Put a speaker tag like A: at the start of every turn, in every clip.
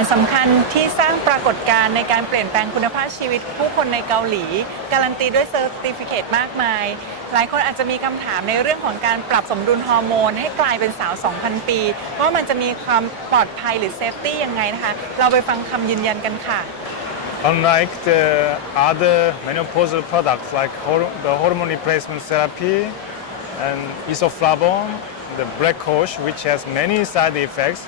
A: ารสำคัญที่สร้างปรากฏการณ์ในการเปลี่ยนแปลงคุณภาพชีวิตผู้คนในเกาหลี การันตีด้วยเซอร์ติฟิเคตมากมาย หลายคนอาจจะมีคำถามในเรื่องของการปรับสมดุลฮอร์โมน ให้กลายเป็นสาว 2,000 ปี ว่ามันจะมีความปลอดภัยหรือเซฟตี้ยังไงนะคะ เราไปฟังคำยืนยันกันค่ะ
B: Unlike the other menopausal products like the hormone replacement therapy and isoflavone, the black coach, which has many side effects,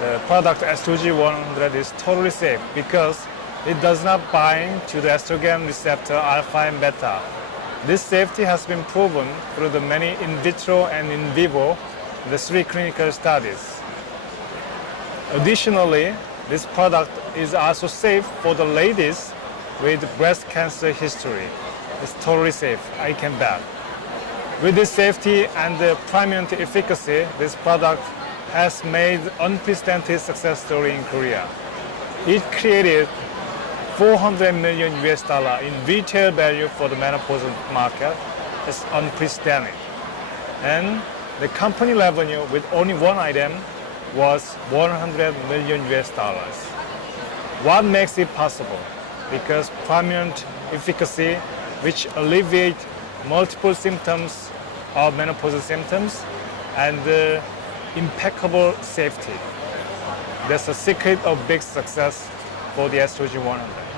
B: the product S2G100 is totally safe because it does not bind to the estrogen receptor alpha and beta. This safety has been proven through the many in vitro and in vivo, the three clinical studies. Additionally, this product is also safe for the ladies with breast cancer history. It's totally safe, I can bet. With this safety and the prominent efficacy, this product has made unprecedented success story in Korea. It created 400 million US dollar in retail value for the menopausal market. It's unprecedented. And the company revenue with only one item was 100 million US dollars. What makes it possible? Because prominent efficacy, which alleviate multiple symptoms of menopausal symptoms, and uh, impeccable safety. That's the secret of big success for the Estrogen 100.